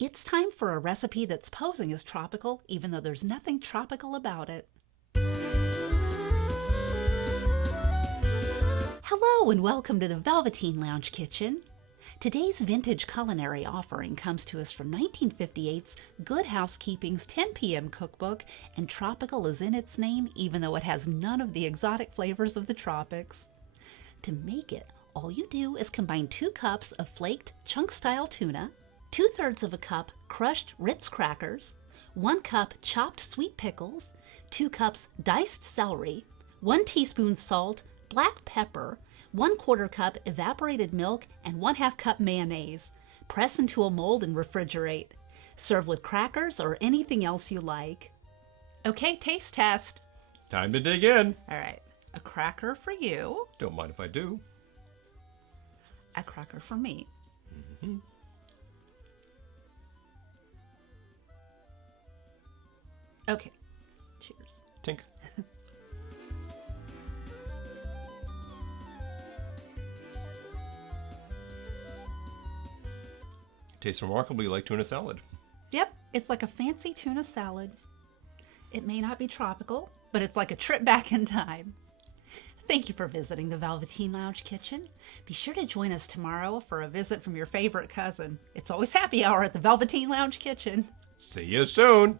It's time for a recipe that's posing as tropical, even though there's nothing tropical about it. Hello and welcome to the Velveteen Lounge Kitchen. Today's vintage culinary offering comes to us from 1958's Good Housekeeping's 10 p.m. cookbook, and tropical is in its name even though it has none of the exotic flavors of the tropics. To make it, all you do is combine 2 cups of flaked chunk-style tuna, 2/3 of a cup crushed Ritz crackers, 1 cup chopped sweet pickles, 2 cups diced celery, 1 teaspoon salt, black pepper, 1/4 cup evaporated milk, and 1/2 cup mayonnaise. Press into a mold and refrigerate. Serve with crackers or anything else you like. Okay, taste test. Time to dig in. All right, a cracker for you, Don't mind if I do. a cracker for me. Mm-hmm. Okay, cheers. Tink. Tastes remarkably like tuna salad. Yep, it's like a fancy tuna salad. It may not be tropical, but it's like a trip back in time. Thank you for visiting the Velveteen Lounge Kitchen. Be sure to join us tomorrow for a visit from your favorite cousin. It's always happy hour at the Velveteen Lounge Kitchen. See you soon.